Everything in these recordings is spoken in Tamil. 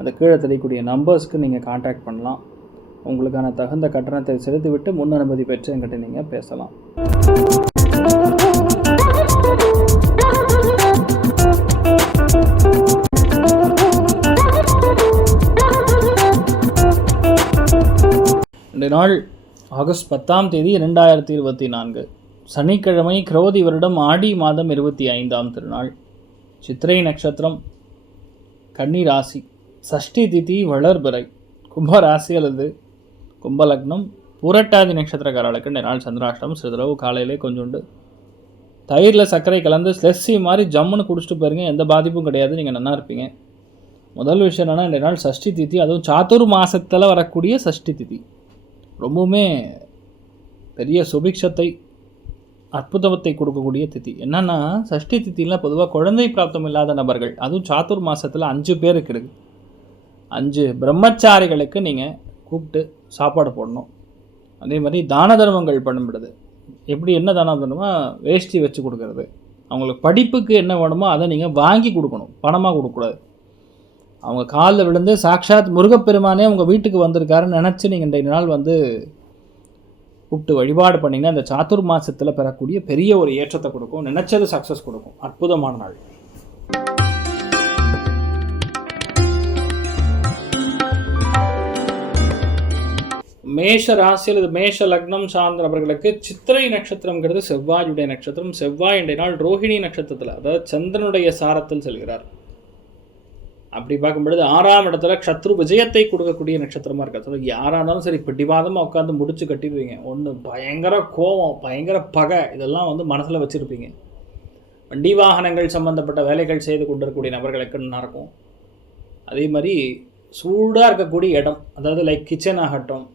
அந்த கீழே தெரியக்கூடிய நம்பர்ஸ்க்கு நீங்கள் காண்டாக்ட் பண்ணலாம். உங்களுக்கான தகுந்த கட்டணத்தை செலுத்திவிட்டு முன் அனுமதி பெற்று என்கிட்ட நீங்கள் பேசலாம். இந்த நாள் ஆகஸ்ட் பத்தாம் தேதி இரண்டாயிரத்தி இருபத்தி நான்கு. சனிக்கிழமை கிரோதி வருடம் ஆடி மாதம் இருபத்தி ஐந்தாம் திருநாள். சித்திரை நட்சத்திரம் கன்னி ராசி. சஷ்டி திதி வளர்பிறை. கும்ப அல்லது கும்பலக்னம் புரட்டாதி நட்சத்திரக்காரர்களுக்கு நாள் சந்திராஷ்டம் சிறிதளவு காலையிலே கொஞ்சோண்டு தயிரில் சர்க்கரை கலந்து ஸ்லெஸ்ஸி மாதிரி ஜம்முன்னு குடிச்சிட்டு போயிருங்க. எந்த பாதிப்பும் கிடையாது. நீங்கள் நல்லா இருப்பீங்க. முதல் விஷயம் என்னென்னா ரெண்டு நாள் சஷ்டி திதி அதுவும் சாத்துர் மாதத்தில் வரக்கூடிய சஷ்டி திதி. ரொம்பவுமே பெரிய சுபிக்ஷத்தை அற்புதத்தை கொடுக்கக்கூடிய திதி. என்னென்னா சஷ்டி திதியில் பொதுவாக குழந்தை பிராப்தம் இல்லாத நபர்கள் அதுவும் சாத்துர் மாதத்தில் அஞ்சு பேருக்கு இருக்குது. அஞ்சு பிரம்மச்சாரிகளுக்கு நீங்கள் கூப்பிட்டு சாப்பாடு போடணும். அதே மாதிரி தான தர்மங்கள் பண்ணப்படுது. எப்படி என்ன தான தர்மமா வேஷ்டி வச்சு கொடுக்கறது. அவங்களுக்கு படிப்புக்கு என்ன வேணுமோ அதை நீங்கள் வாங்கி கொடுக்கணும். பணமாக கொடுக்கக்கூடாது. அவங்க காலில் விழுந்து சாட்சாத் முருகப்பெருமானே உங்கள் வீட்டுக்கு வந்திருக்காருன்னு நினச்சி நீங்கள் இன்றைய நாள் வந்து கூப்பிட்டு வழிபாடு பண்ணிங்கன்னா இந்த சாத்துர் மாசத்தில் பெறக்கூடிய பெரிய ஒரு ஏற்றத்தை கொடுக்கும். நினச்சது சக்ஸஸ் கொடுக்கும். அற்புதமான நாள். மேஷ ராசியில் இது மேஷ லக்னம் சார்ந்த நபர்களுக்கு சித்திரை நட்சத்திரங்கிறது செவ்வாயுடைய நட்சத்திரம். செவ்வாய் இன்றைய நாள் ரோஹிணி நட்சத்திரத்தில் அதாவது சந்திரனுடைய சாரத்தில் செல்கிறார். அப்படி பார்க்கும்பொழுது ஆறாம் இடத்துல சத்ரு விஜயத்தை கொடுக்கக்கூடிய நட்சத்திரமாக இருக்காது அதாவது யாராக இருந்தாலும் சரி பிடிவாதமாக உட்காந்து முடிச்சு கட்டிடுவீங்க. ஒன்று பயங்கர கோபம் பயங்கர பகை இதெல்லாம் வந்து மனசில் வச்சுருப்பீங்க. வண்டி வாகனங்கள் சம்மந்தப்பட்ட வேலைகள் செய்து கொண்டிருக்கக்கூடிய நபர்களுக்கு நல்லா இருக்கும். அதே மாதிரி சூடாக இருக்கக்கூடிய இடம் அதாவது லைக் கிச்சன் ஆகட்டும்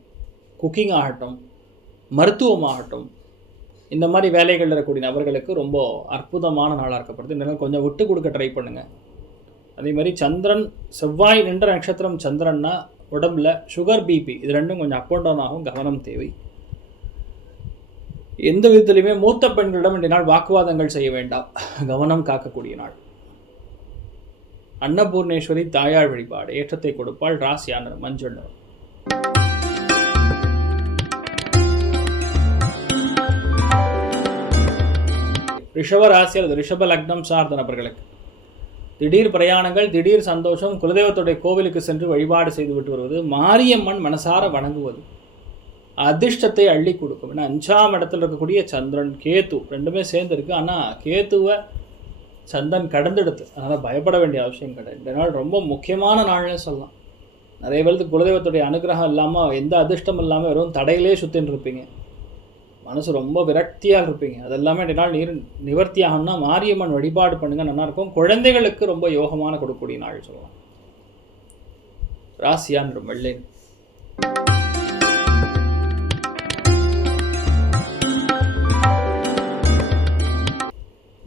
குக்கிங் ஆகட்டும் மருத்துவம் ஆகட்டும் இந்த மாதிரி வேலைகள் இருக்கக்கூடிய நபர்களுக்கு ரொம்ப அற்புதமான நாளாக இருக்கப்படுது. இந்த நாள் கொஞ்சம் விட்டு கொடுக்க ட்ரை பண்ணுங்கள் அதே மாதிரி சந்திரன் செவ்வாய் நின்ற நட்சத்திரம் சந்திரன்னா உடம்புல சுகர் பிபி இது ரெண்டும் கொஞ்சம் அப் அண்ட் டவுன் ஆகும் கவனம் தேவை. எந்த விதத்திலையுமே மூத்த பெண்களிடம் இன்றைய நாள் வாக்குவாதங்கள் செய்ய வேண்டாம். கவனம் காக்கக்கூடிய நாள். அன்னபூர்ணேஸ்வரி தாயார் வழிபாடு ஏற்றத்தை கொடுப்பாள் ராசியான மஞ்சள் நிறம். ரிஷப ராசி அல்லது ரிஷப லக்னம் சார்ந்த நபர்களுக்கு. திடீர் பிரயாணங்கள் திடீர் சந்தோஷம் குலதெய்வத்துடைய கோவிலுக்கு சென்று வழிபாடு செய்துவிட்டு வருவது மாரியம்மன் மனசார வணங்குவது அதிர்ஷ்டத்தை அள்ளி கொடுக்கும். ஏன்னா அஞ்சாம் இடத்துல இருக்கக்கூடிய சந்திரன் கேத்து ரெண்டுமே சேர்ந்துருக்கு ஆனால் கேத்துவை சந்திரன் கடந்தெடுத்து. அதனால் பயப்பட வேண்டிய அவசியம் கிடையாது. இந்த நாள் ரொம்ப முக்கியமான நாள்னே சொல்லலாம். நிறைய பேருக்கு குலதெய்வத்துடைய அனுகிரகம் இல்லாமல் எந்த அதிர்ஷ்டம் இல்லாமல் வெறும் தடையிலே சுற்றின்னு இருப்பீங்க. மனசு ரொம்ப விரக்தியாக இருப்பீங்க. அதெல்லாமே நாள் நீர் நிவர்த்தி ஆகணும்னா மாரியம்மன் வழிபாடு பண்ணுங்க நல்லாயிருக்கும் குழந்தைகளுக்கு ரொம்ப யோகமான கொடுக்கக்கூடிய நாள் சொல்லலாம். ராசியான் வெள்ளை.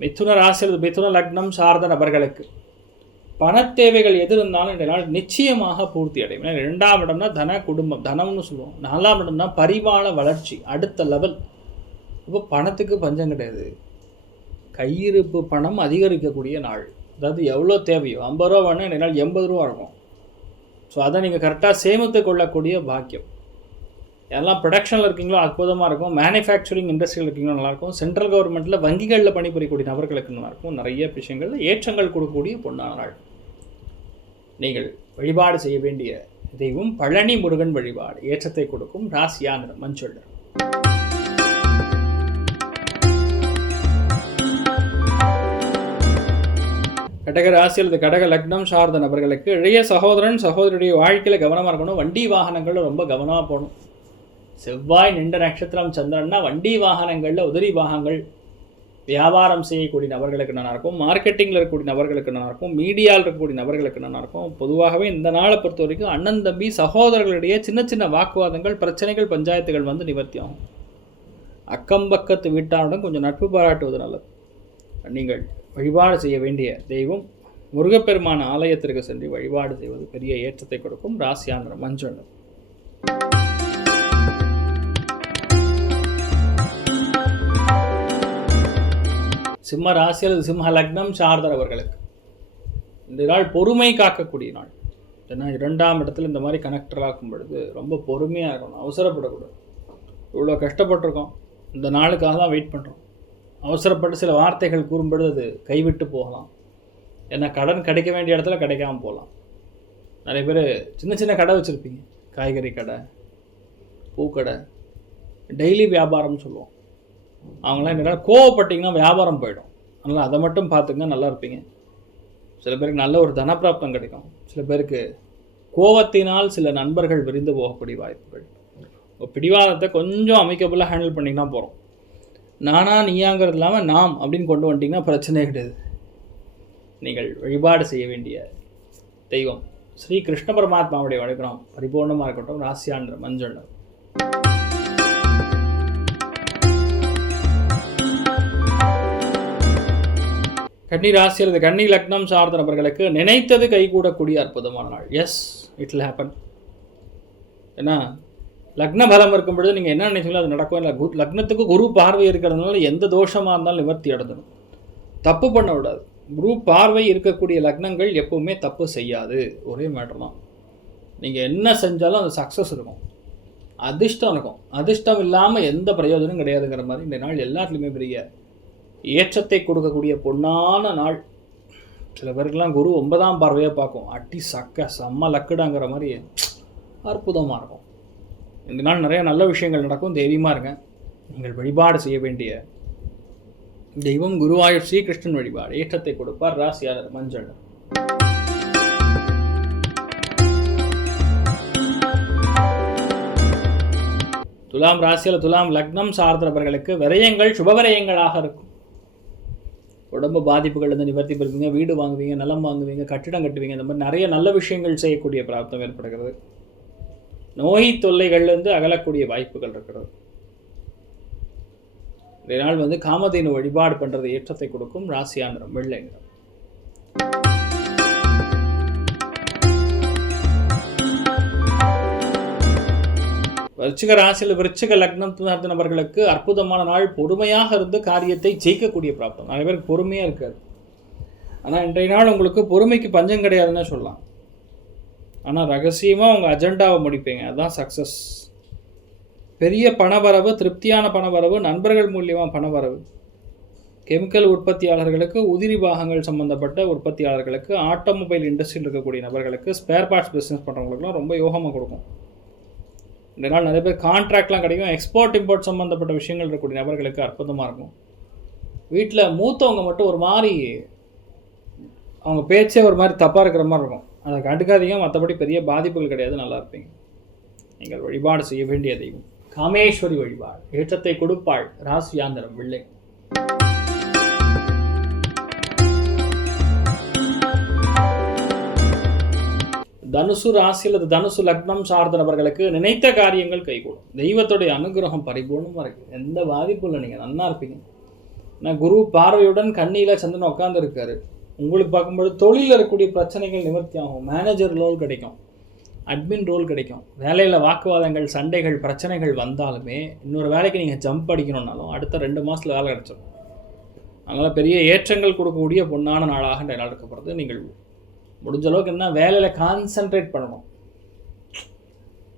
மிதுன ராசி மிதுன லக்னம் சார்ந்த நபர்களுக்கு பணத்தேவைகள் எது இருந்தாலும் இந்த நாள் நிச்சயமாக பூர்த்தி அடையும். ஏன்னா ரெண்டாம் இடம்னா தன குடும்பம் தனம்னு சொல்லுவோம். நாலாம் இடம்னா பரிவாள வளர்ச்சி அடுத்த லெவல் இப்போ பணத்துக்கு பஞ்சம் கிடையாது. கையிருப்பு பணம் அதிகரிக்கக்கூடிய நாள். அதாவது எவ்வளோ தேவையோ ஐம்பது ரூபா வேணால் என்னால் எண்பது ரூபா இருக்கும். ஸோ அதை நீங்கள் கரெக்டாக சேமித்து கொள்ளக்கூடிய பாக்கியம். எல்லாம் ப்ரொடக்ஷனில் இருக்கீங்களோ அற்புதமாக இருக்கும். மேனுஃபேக்சரிங் இண்டஸ்ட்ரியில் இருக்கீங்களோ நல்லாயிருக்கும் சென்ட்ரல் கவர்மெண்ட்டில் வங்கிகளில் பணிபுரியக்கூடிய நபர்களுக்கு நல்லாயிருக்கும் நிறைய விஷயங்கள் ஏற்றங்கள் கொடுக்கக்கூடிய பொன்னான நாள். நீங்கள் வழிபாடு செய்ய வேண்டிய தெய்வம் பழனி முருகன் வழிபாடு. ஏற்றத்தை கொடுக்கும் ராசியான மஞ்சள் கடக ராசி அல்லது கடக லக்னம் சார்ந்த நபர்களுக்கு இளைய சகோதரன் சகோதரியுடைய வாழ்க்கையில் கவனமாக இருக்கணும். வண்டி வாகனங்களில் ரொம்ப கவனமாக போகணும். செவ்வாய் நின்ற நட்சத்திரம் சந்திரன்னா வண்டி வாகனங்களில் உதிரி வாகனங்கள் வியாபாரம் செய்யக்கூடிய நபர்களுக்கு நல்லா இருக்கும். மார்க்கெட்டிங்கில் இருக்கக்கூடிய நபர்களுக்கு நல்லா இருக்கும். மீடியாவில் இருக்கக்கூடிய நபர்களுக்கு நல்லா இருக்கும். பொதுவாகவே இந்த நாளை பொறுத்த வரைக்கும் அண்ணன் தம்பி சகோதரர்களிடையே சின்ன சின்ன வாக்குவாதங்கள் பிரச்சனைகள் பஞ்சாயத்துகள் வந்து நிவர்த்தி ஆகும். வீட்டாருடன் கொஞ்சம் நட்பு பாராட்டுவது நல்லது. நீங்கள் வழிபாடு செய்ய வேண்டிய தெய்வம் முருகப்பெருமான ஆலயத்திற்கு சென்று வழிபாடு செய்வது பெரிய ஏற்றத்தை கொடுக்கும் ராசியாந்திரம் மஞ்சள் சிம்ம ராசி அல்லது சிம்ம லக்னம் சார்ந்தர் அவர்களுக்கு இந்த நாள் பொறுமை காக்கக்கூடிய நாள். ஏன்னா இரண்டாம் இடத்துல இந்த மாதிரி கனெக்டர் ஆக்கும் பொழுது ரொம்ப பொறுமையாக இருக்கணும் அவசரப்படக்கூடாது. இவ்வளோ கஷ்டப்பட்டிருக்கோம். இந்த நாளுக்காக தான் வெயிட் பண்ணுறோம் அவசரப்பட்டு சில வார்த்தைகள் கூறும்பொழுது அது கைவிட்டு போகலாம். ஏன்னா கடன் கிடைக்க வேண்டிய இடத்துல கிடைக்காம போகலாம். நிறைய பேர் சின்ன சின்ன கடை வச்சுருப்பீங்க. காய்கறி கடை பூக்கடை டெய்லி வியாபாரம்னு சொல்லுவோம். அவங்களாம் என்ன கோவப்பட்டிங்கன்னா வியாபாரம் போயிடும். அதனால் அதை மட்டும் பார்த்துங்க நல்லா இருப்பீங்க. சில பேருக்கு நல்ல ஒரு தனப்பிராப்தம் கிடைக்கும். சில பேருக்கு கோவத்தினால் சில நண்பர்கள் விரிந்து போகக்கூடிய வாய்ப்புகள். ஒரு பிடிவாதத்தை கொஞ்சம் அமைக்கபுல்லாக ஹேண்டில் பண்ணிங்கன்னா போகிறோம் நானா நீயாங்கிறது இல்லாமல் நாம் அப்படின்னு கொண்டு வந்துட்டிங்கன்னா பிரச்சனையே கிடையாது. நீங்கள் வழிபாடு செய்ய வேண்டிய தெய்வம். ஸ்ரீ கிருஷ்ண பரமாத்மாவுடைய வழிபடம் பரிபூர்ணமாக இருக்கட்டும். ராசியான்ற மஞ்சள். கன்னி ராசி அல்லது கன்னி லக்னம் சார்ந்த நபர்களுக்கு நினைத்தது கைகூடக்கூடிய அற்புதமான நாள். Yes it happen happen. ஏன்னா லக்ன பலம் இருக்கும் பொழுது நீங்கள் என்ன நினைச்சீங்களோ அது நடக்கும். இல்லை குரு லக்னத்துக்கு குரு பார்வை இருக்கிறதுனால எந்த தோஷமாக இருந்தாலும் நிவர்த்தி அடைஞ்சிடும். தப்பு பண்ண விடாது குரு பார்வை இருக்கக்கூடிய லக்னங்கள் எப்பவுமே தப்பு செய்யாது. ஒரே மேட்டர் தான். நீங்கள் என்ன செஞ்சாலும் அது சக்ஸஸ் இருக்கும். அதிர்ஷ்டம் இருக்கும். அதிர்ஷ்டம் இல்லாமல் எந்த பிரயோஜனம் கிடையாதுங்கிற மாதிரி இந்த நாள் எல்லாத்துலேயுமே பெரிய ஏற்றத்தை கொடுக்கக்கூடிய பொன்னான நாள். சில பேருக்கெல்லாம் குரு ஒன்பதாம் பார்வையாக பார்க்கும். அட்டி சக்க செம்ம லக்குடாங்கிற மாதிரி அற்புதமாக இருக்கும். இந்த நாள் நிறைய நல்ல விஷயங்கள் நடக்கும். தெய்வமாக இருங்க. நீங்கள் வழிபாடு செய்ய வேண்டிய தெய்வம் குருவாயூர் ஸ்ரீகிருஷ்ணன் வழிபாடு. ஏற்றத்தை கொடுப்பார் ராசியாளர் மஞ்சள். துலாம் ராசியில் துலாம் லக்னம் சார்ந்தவர்களுக்கு விரயங்கள் சுபவிரயங்களாக இருக்கும். உடம்பு பாதிப்புகள் வந்து நிவர்த்தி பெறுவீங்க. வீடு வாங்குவீங்க நிலம் வாங்குவீங்க கட்டிடம் கட்டுவீங்க. இந்த மாதிரி நிறைய நல்ல விஷயங்கள் செய்யக்கூடிய பிராப்தம் ஏற்படுகிறது. நோய் தொல்லைகள்லேருந்து அகலக்கூடிய வாய்ப்புகள் இருக்கிறது. இதனால் வந்து காமதேனு வழிபாடு பண்ணுறது ஏற்றத்தை கொடுக்கும் ராசியான நிறம் வெள்ளை நிறம். விருச்சிக ராசியில் விருச்சிக லக்னம் சார்ந்த நபர்களுக்கு அற்புதமான நாள் பொறுமையாக இருந்து காரியத்தை ஜெயிக்கக்கூடிய பிராப்தம். நிறைய பேருக்கு பொறுமையாக இருக்காது. ஆனால் இன்றைய நாள் உங்களுக்கு பொறுமைக்கு பஞ்சம் கிடையாதுன்னு சொல்லலாம். ஆனால் ரகசியமாக உங்கள் அஜெண்டாவை முடிப்பீங்க. அதுதான் சக்ஸஸ் பெரிய பணவரவு திருப்தியான பணவரவு நண்பர்கள் மூலியமாக பணவரவு. கெமிக்கல் உற்பத்தியாளர்களுக்கு உதிரி பாகங்கள் சம்மந்தப்பட்ட உற்பத்தியாளர்களுக்கு ஆட்டோமொபைல் இண்டஸ்ட்ரியில் இருக்கக்கூடிய நபர்களுக்கு ஸ்பேர் பார்ட்ஸ் பிஸ்னஸ் பண்ணுறவங்களுக்குலாம் ரொம்ப யோகமாக கொடுக்கும். இந்த நாள் நிறைய பேர் கான்ட்ராக்ட்லாம் கிடைக்கும். எக்ஸ்போர்ட் இம்போர்ட் சம்மந்தப்பட்ட விஷயங்கள் இருக்கக்கூடிய நபர்களுக்கு அற்புதமாக இருக்கும். வீட்டில் மூத்தவங்க மட்டும் ஒரு மாதிரி அவங்க பேச்சே ஒரு மாதிரி தப்பாக இருக்கிற மாதிரி இருக்கும். அதை கண்டுக்காதீங்க. மற்றபடி பெரிய பாதிப்புகள் கிடையாது. நல்லா இருப்பீங்க. நீங்கள் வழிபாடு செய்ய வேண்டிய தெய்வம். காமேஸ்வரி வழிபாடு. ஏற்றத்தை கொடுப்பாள். ராசியாந்திரம் வெள்ளை. தனுசு ராசி அல்லது தனுசு லக்னம் சார்ந்த நபர்களுக்கு நினைத்த காரியங்கள் கைகூடும். தெய்வத்துடைய அனுகிரகம் பரிபூர்ணமாக இருக்குது எந்த பாதிப்பும் இல்லை. நீங்கள் நல்லா இருப்பீங்க. நான் குரு பார்வையுடன் கண்ணியில் சந்திரன் உட்காந்துருக்காரு உங்களுக்கு பார்க்கும்போது தொழிலில் இருக்கக்கூடிய பிரச்சனைகள் நிவர்த்தி ஆகும் மேனேஜர் ரோல் கிடைக்கும். அட்மின் ரோல் கிடைக்கும். வேலையில் வாக்குவாதங்கள் சண்டைகள் பிரச்சனைகள் வந்தாலுமே இன்னொரு வேலைக்கு நீங்கள் ஜம்ப் அடிக்கணும்னாலும் அடுத்த ரெண்டு மாதத்தில் வேலை கிடச்சிடும் அதனால் பெரிய ஏற்றங்கள் கொடுக்கக்கூடிய பொன்னான நாளாக இந்த நாள் இருக்கப்படுறது நீங்கள் முடிஞ்ச அளவுக்கு என்ன வேலையில் கான்சென்ட்ரேட் பண்ணணும்.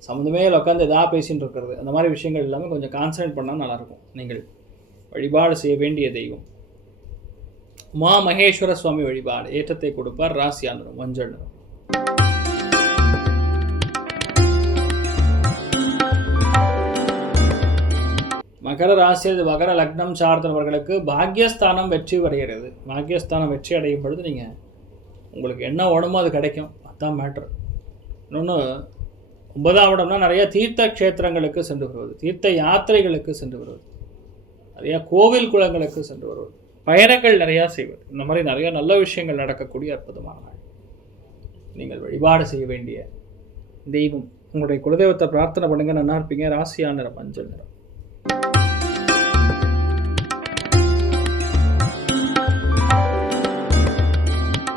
சம்மந்தமே உட்காந்து எதாவது பேசின்னு இருக்கிறது. அந்த மாதிரி விஷயங்கள் இல்லாமல் கொஞ்சம் கான்சன்ட்ரேட் பண்ணால் நல்லாயிருக்கும் நீங்கள் வழிபாடு செய்ய வேண்டிய தெய்வம். மா மகேஸ்வர சுவாமி வழிபாடு. ஏற்றத்தை கொடுப்பார் ராசியா நிறம் மஞ்சள் நிறம் மகர ராசி மகர லக்னம் சார்ந்தவர்களுக்கு பாக்யஸ்தானம் வெற்றி வருகிறது பாக்யஸ்தானம் வெற்றி அடையும் பொழுது நீங்கள் உங்களுக்கு என்ன உடமோ அது கிடைக்கும். அதுதான் மேட்ரு இன்னொன்று ஒன்பதாம் இடம்னா நிறைய தீர்த்த க்ஷேத்திரங்களுக்கு சென்று வருவது. தீர்த்த யாத்திரைகளுக்கு சென்று வருவது. நிறையா கோவில் குளங்களுக்கு சென்று வருவது. பயணங்கள் நிறையா செய்வது. இந்த மாதிரி நிறையா நல்ல விஷயங்கள் நடக்கக்கூடிய அற்புதமான நாள். நீங்கள் வழிபாடு செய்ய வேண்டிய தெய்வம். உங்களுடைய குலதெய்வத்தை பிரார்த்தனை பண்ணுங்க. நல்லா இருப்பீங்க. ராசியான நிறம் மஞ்சள் நிறம்.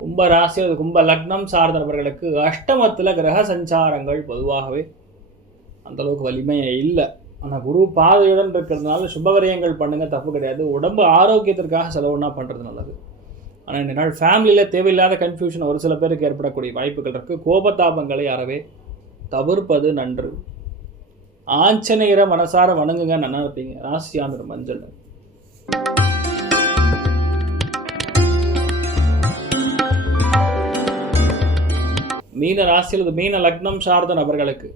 கும்ப ராசி அது கும்ப லக்னம் சார்ந்த நபர்களுக்கு அஷ்டமத்தில் கிரக சஞ்சாரங்கள் பொதுவாகவே அந்த அளவுக்கு வலிமையே இல்லை. ஆனால் குரு பாதையுடன் இருக்கிறதுனால சுபகரியங்கள் பண்ணுங்கள் தப்பு கிடையாது. உடம்பு ஆரோக்கியத்திற்காக செலவுனா பண்ணுறது நல்லது. ஆனால் இந்த நாள் ஃபேமிலியில் தேவையில்லாத கன்ஃபியூஷன் ஒரு சில பேருக்கு ஏற்படக்கூடிய வாய்ப்புகள் இருக்குது கோபதாபங்களை அறவே தவிர்ப்பது நன்று. ஆஞ்சநேயரை மனசார வணங்குங்க நல்லா இருப்பீங்க ராசியாந்திர மஞ்சள். மீன ராசியில் மீன லக்னம் சார்ந்த நபர்களுக்கு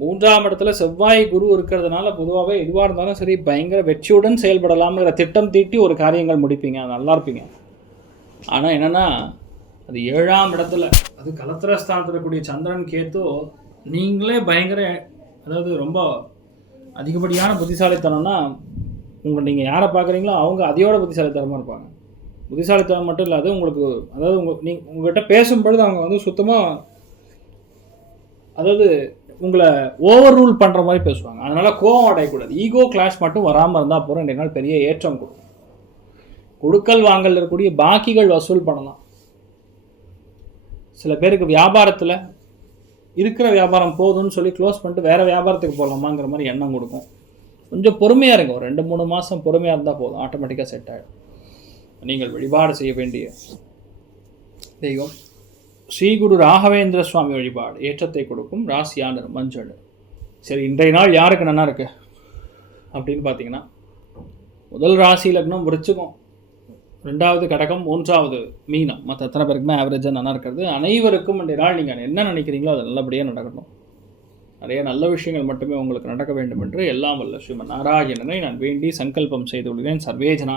மூன்றாம் இடத்துல செவ்வாய் குரு இருக்கிறதுனால பொதுவாகவே எதுவாக இருந்தாலும் சரி பயங்கர வெற்றியுடன் செயல்படலாம்ங்கிற திட்டம் தீட்டி ஒரு காரியங்கள் முடிப்பீங்க. நல்லா இருப்பீங்க. ஆனால் என்னென்னா அது ஏழாம் இடத்துல அது கலத்திரஸ்தானத்தில் இருக்கக்கூடிய சந்திரன் கேத்து நீங்களே பயங்கர அதாவது ரொம்ப அதிகப்படியான புத்திசாலித்தனம்னா உங்களை நீங்கள் யாரை பார்க்குறீங்களோ அவங்க அதையோட புத்திசாலித்தனமாக இருப்பாங்க. புத்திசாலித்தனம் மட்டும் இல்லாத உங்களுக்கு அதாவது உங்கள் நீ உங்கள்கிட்ட பேசும்பொழுது அவங்க வந்து சுத்தமாக அதாவது உங்களை ஓவர் ரூல் பண்ணுற மாதிரி பேசுவாங்க. அதனால் கோவம் அடையக்கூடாது. ஈகோ கிளாஷ் மட்டும் வராமல் இருந்தால் போகிற ரெண்டு நாள் பெரிய ஏற்றம் கொடுக்கும். கொடுக்கல் வாங்கல் இருக்கக்கூடிய பாக்கிகள் வசூல் பண்ணலாம். சில பேருக்கு வியாபாரத்தில் இருக்கிற வியாபாரம் போதும்னு சொல்லி க்ளோஸ் பண்ணிட்டு வேறு வியாபாரத்துக்கு போகலாமாங்கிற மாதிரி எண்ணம் கொடுக்கும். கொஞ்சம் பொறுமையாக இருங்க. ஒரு ரெண்டு மூணு மாதம் பொறுமையாக இருந்தால் போதும். ஆட்டோமேட்டிக்காக செட் ஆகிடும் நீங்கள் வழிபாடு செய்ய வேண்டிய தெய்வம். ஸ்ரீ குரு ராகவேந்திர சுவாமி வழிபாடு ஏற்றத்தை கொடுக்கும் ராசியானர் மஞ்சள். சரி இன்றைய நாள் யாருக்கு நல்லா இருக்கு? அப்படின்னு பார்த்தீங்கன்னா முதல் ராசி லக்னம் விருச்சிகம். ரெண்டாவது கடகம் மூன்றாவது மீனம். மற்ற எத்தனை பேருக்குமே ஆவரேஜாக நல்லா இருக்கிறது. அனைவருக்கும் இன்றைய நாள் நீங்கள் என்ன நினைக்கிறீங்களோ அது நல்லபடியாக நடக்கணும். நிறைய நல்ல விஷயங்கள் மட்டுமே உங்களுக்கு நடக்க வேண்டும் என்று எல்லாம் வல்ல ஸ்ரீமன் நாராயணனை நான் வேண்டி சங்கல்பம் செய்து கொள்கிறேன். சர்வேஜனா.